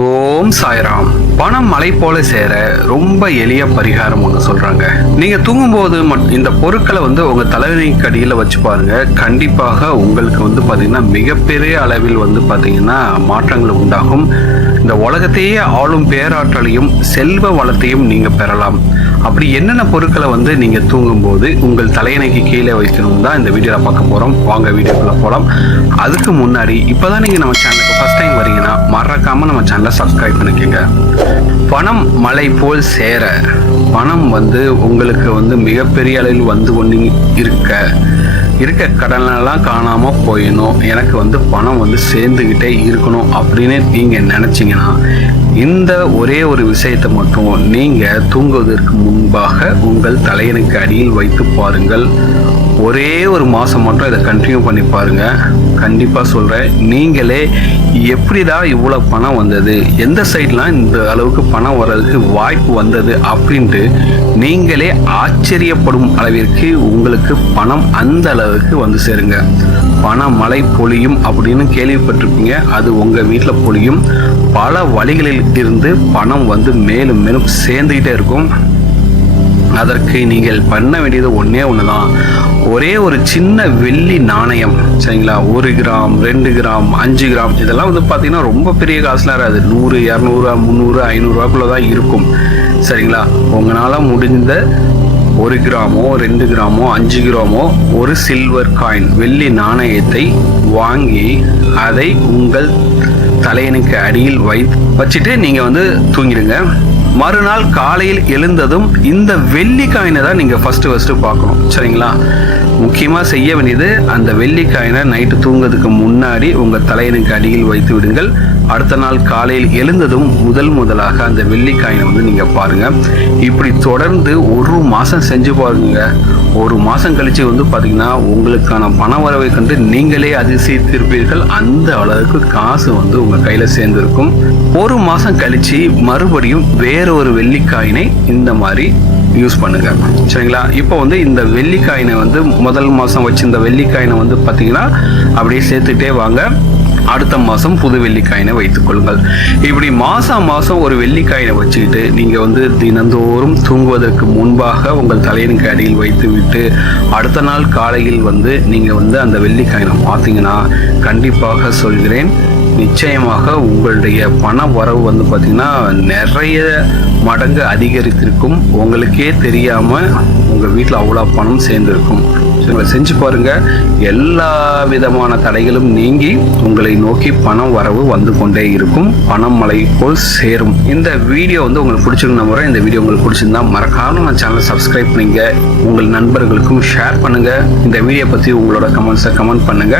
ஓம் சாய்ராம். பணம் மலை போல சேர ரொம்ப எளிய பரிகாரம் ஒன்று சொல்றாங்க. நீங்க தூங்கும்போது இந்த பொருட்களை உங்க தலைவலிக்கு அடியில் வச்சு பாருங்க. கண்டிப்பாக உங்களுக்கு பாத்தீங்கன்னா மிகப்பெரிய அளவில் பாத்தீங்கன்னா மாற்றங்கள் உண்டாகும். இந்த உலகத்தையே ஆளும் பேராற்றலையும் செல்வ வளத்தையும் நீங்க பெறலாம். அப்படி என்னென்ன பொருட்களை நீங்க தூங்கும்போது உங்கள் தலையணைக்கு கீழே வைக்கணும் தான் இந்த வீடியோவில் பார்க்க போறோம். வாங்க வீடியோக்குள்ள போகலாம். அதுக்கு முன்னாடி இப்பதான் நீங்க நம்ம சேனலுக்கு ஃபர்ஸ்ட் டைம் வரீங்கன்னா மறக்காம நம்ம சேனலை சப்ஸ்கிரைப் பண்ணிக்கோங்க. பணம் மலை போல் சேர, பணம் உங்களுக்கு மிகப்பெரிய அளவில் கொண்டு இருக்க கடனெல்லாம் காணாம போயிடணும், எனக்கு பணம் சேர்ந்துக்கிட்டே இருக்கணும் அப்படின்னு நீங்க நினைச்சீங்கன்னா இந்த ஒரே ஒரு விஷயத்தை மட்டும் நீங்க தூங்குவதற்கு முன்பாக உங்கள் தலையணைக்கு அடியில் வைத்து பாருங்கள். ஒரே ஒரு மாதம் மட்டும் இதை கண்டினியூ பண்ணி பாருங்க. கண்டிப்பாக சொல்கிறேன், நீங்களே எப்படிதான் இவ்வளோ பணம் வந்தது, எந்த சைட்லாம் இந்த அளவுக்கு பணம் வர்றதுக்கு வாய்ப்பு வந்தது அப்படின்ட்டு நீங்களே ஆச்சரியப்படும் அளவிற்கு உங்களுக்கு பணம் அந்த அளவுக்கு சேருங்க. பணம் மழை பொழியும் அப்படின்னு கேள்விப்பட்டிருப்பீங்க. அது உங்கள் வீட்டில் பொழியும். பல வழிகளில் இருந்து பணம் மேலும் மேலும் சேர்ந்துக்கிட்டே இருக்கும். அதற்கு நீங்கள் பண்ண வேண்டியது ஒன்றே ஒன்று தான். ஒரே ஒரு சின்ன வெள்ளி நாணயம், சரிங்களா? 1 கிராம், 2 கிராம், 5 கிராம், இதெல்லாம் பார்த்தீங்கன்னா ரொம்ப பெரிய காசுலாம் இருக்காது. 100, 200, 300, 500 தான் இருக்கும், சரிங்களா? உங்களால் முடிந்த 1 கிராமோ 2 கிராமோ 5 கிராமோ ஒரு சில்வர் காயின் வெள்ளி நாணயத்தை வாங்கி அதை உங்கள் தலையணைக்கு அடியில் வச்சுட்டு நீங்கள் தூங்கிடுங்க. மறுநாள் காலையில் எழுந்ததும் இந்த வெள்ளி காயினை தான் நீங்கள் ஃபஸ்ட்டு பார்க்கணும், சரிங்களா? முக்கியமாக செய்ய வேண்டியது, அந்த வெள்ளி காயினை நைட்டு தூங்குறதுக்கு முன்னாடி உங்கள் தலையணைக்கு அடியில் வைத்து விடுங்கள். அடுத்த நாள் காலையில் எழுந்ததும் முதலாக அந்த வெள்ளி காயினை நீங்கள் பாருங்கள். இப்படி தொடர்ந்து 1 மாதம் செஞ்சு பாருங்க. 1 மாதம் கழிச்சு பார்த்தீங்கன்னா உங்களுக்கான பண வரவை கண்டு நீங்களே அதிசயித்திருப்பீர்கள். அந்த அளவுக்கு காசு உங்கள் கையில் சேர்ந்துருக்கும். 1 மாதம் கழிச்சு மறுபடியும் வேற ஒரு வெள்ளிக்காயினை இந்த மாதிரி யூஸ் பண்ணுங்க, சரிங்களா? இப்போ இந்த வெள்ளிக்காயினை முதல் மாதம் வச்சு இந்த வெள்ளிக்காயினை பார்த்தீங்கன்னா அப்படியே சேர்த்துட்டே வாங்க. அடுத்த மாதம் புது வெள்ளிக்காயினை வைத்துக் கொள்ளுங்கள். இப்படி மாதம் ஒரு வெள்ளிக்காயினை வச்சுக்கிட்டு நீங்கள் தினந்தோறும் தூங்குவதற்கு முன்பாக உங்கள் தலையணைக்கு அடியில் வைத்து விட்டு அடுத்த நாள் காலையில் நீங்கள் அந்த வெள்ளிக்காயினை பார்த்தீங்கன்னா கண்டிப்பாக சொல்கிறேன், நிச்சயமாக உங்களுடைய பண வரவு பார்த்தீங்கன்னா நிறைய மடங்கு அதிகரித்திருக்கும். உங்களுக்கே தெரியாமல் உங்கள் வீட்டில் அவ்வளோ பணம் சேர்ந்துருக்கும். செஞ்சு பாருங்க. எல்லா விதமான தடைகளும் நீங்கி உங்களை நோக்கி பணம் வரவு கொண்டே இருக்கும். பணம் மலை போல் சேரும். இந்த வீடியோ உங்களுக்கு பிடிச்சிருந்த முறை, இந்த வீடியோ உங்களுக்கு பிடிச்சிருந்தா மறக்காம நம்ம சேனலை சப்ஸ்கிரைப் பண்ணுங்க. உங்கள் நண்பர்களுக்கும் ஷேர் பண்ணுங்க. இந்த வீடியோ பற்றி உங்களோட கமெண்ட்ஸை கமெண்ட் பண்ணுங்க.